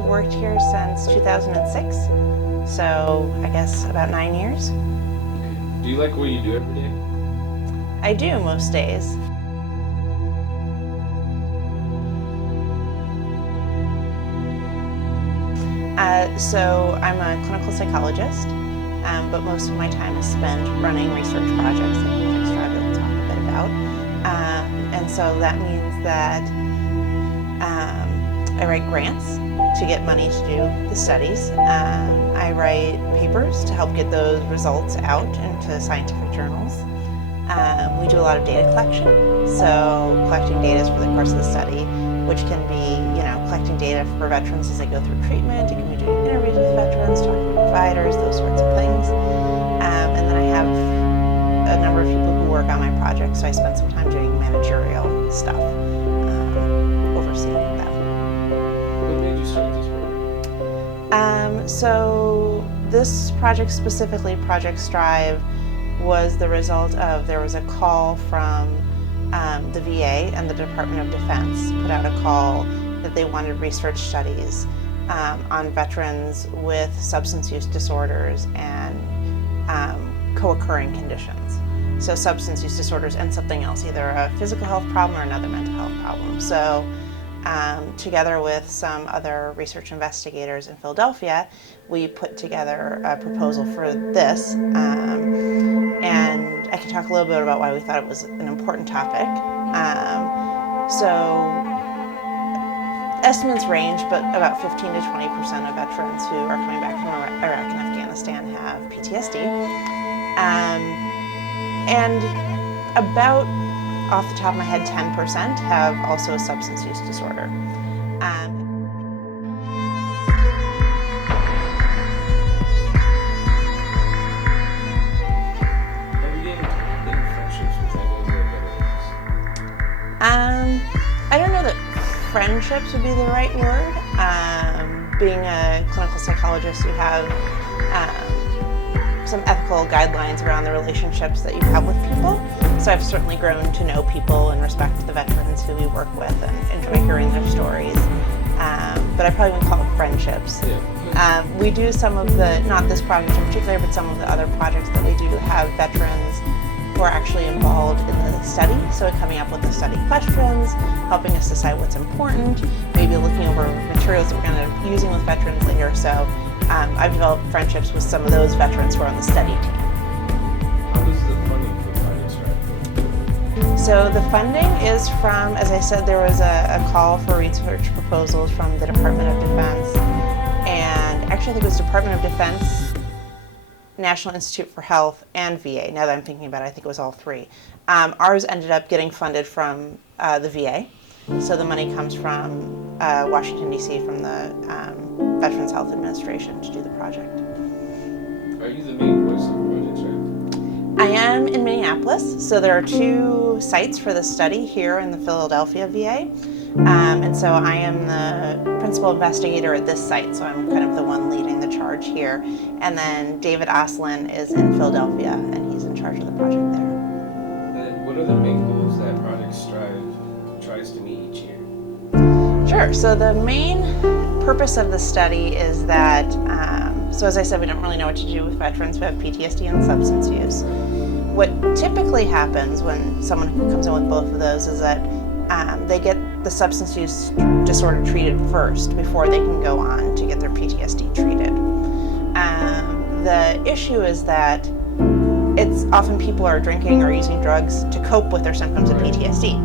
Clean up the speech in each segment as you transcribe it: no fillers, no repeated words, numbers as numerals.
I've worked here since 2006, so I guess about 9 years. Okay. Do you like what you do every day? I do most days. So I'm a clinical psychologist, but most of my time is spent running research projects that Project Strive that we'll talk a bit about. And so that means that I write grants to get money to do the studies. I write papers to help get those results out into scientific journals. We do a lot of data collection, so collecting data for the course of the study, which can be, collecting data for veterans as they go through treatment. It can be doing interviews with veterans, talking to providers, those sorts of things. And then I have a number of people who work on my project, so I spend some time doing managerial stuff, overseeing them. What made you start this program? So this project specifically, Project Strive, was the result of, there was a call from the VA and the Department of Defense put out a call that they wanted research studies on veterans with substance use disorders and co-occurring conditions. So substance use disorders and something else, either a physical health problem or another mental health problem. So together with some other research investigators in Philadelphia, we put together a proposal for this. And I can talk a little bit about why we thought it was an important topic. So estimates range, but about 15 to 20% of veterans who are coming back from Iraq and Afghanistan have PTSD. And about, off the top of my head, 10% have also a substance use disorder. Have you gained friendships with any of the veterans? I don't know that friendships would be the right word. Being a clinical psychologist, you have some ethical guidelines around the relationships that you have with people. So I've certainly grown to know people and respect the veterans who we work with and enjoy hearing their stories. But I probably wouldn't call it friendships. Yeah. We do some of the, not this project in particular, but some of the other projects that we do have veterans who are actually involved in the study. So coming up with the study questions, helping us decide what's important, maybe looking over materials that we're going to end up using with veterans later. So I've developed friendships with some of those veterans who are on the study team. How does the funding for Project Strive? So the funding is from, as I said, there was a call for research proposals from the Department of Defense, and actually I think it was Department of Defense, National Institute for Health, and VA. Now that I'm thinking about it, I think it was all three. Ours ended up getting funded from the VA. So the money comes from Washington, D.C., from the Veterans Health Administration to do the project. Are you the main voice of Project Strive? I am in Minneapolis. So there are 2 sites for the study here in the Philadelphia VA. And so I am the principal investigator at this site, so I'm kind of the one leading the charge here. And then David Oslin is in Philadelphia, and he's in charge of the project there. And what are the main goals that Project Strive tries to meet each year? Sure. So the main purpose of the study is that, so as I said, we don't really know what to do with veterans who have PTSD and substance use. What typically happens when someone comes in with both of those is that they get the substance use disorder treated first before they can go on to get their PTSD treated. The issue is that it's often people are drinking or using drugs to cope with their symptoms of PTSD.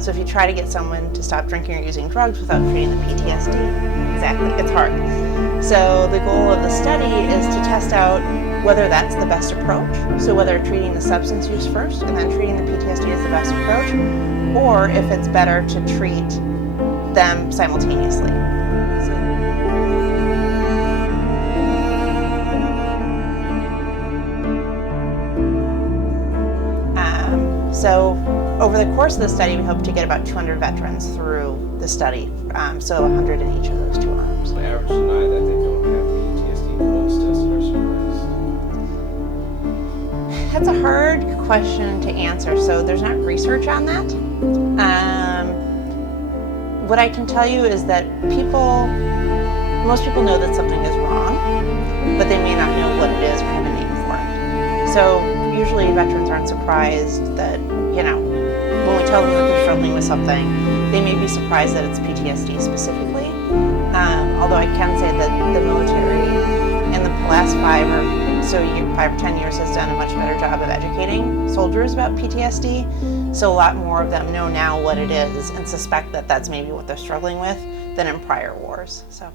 So if you try to get someone to stop drinking or using drugs without treating the PTSD, exactly, it's hard. So the goal of the study is to test out whether that's the best approach. So whether treating the substance use first and then treating the PTSD is the best approach, or if it's better to treat them simultaneously. So over the course of the study, we hope to get about 200 veterans through the study, so 100 in each of those 2 arms. The average deny that they don't have PTSD once tested or supervised. That's a hard question to answer. So there's not research on that. What I can tell you is that people most people know that something is wrong, but they may not know what it is or have a name for it. So usually veterans aren't surprised that, when we tell them that they're struggling with something, they may be surprised that it's PTSD specifically. Although I can say that the military in the last 5 or 10 years has done a much better job of educating soldiers about PTSD. So a lot more of them know now what it is and suspect that that's maybe what they're struggling with than in prior wars. So.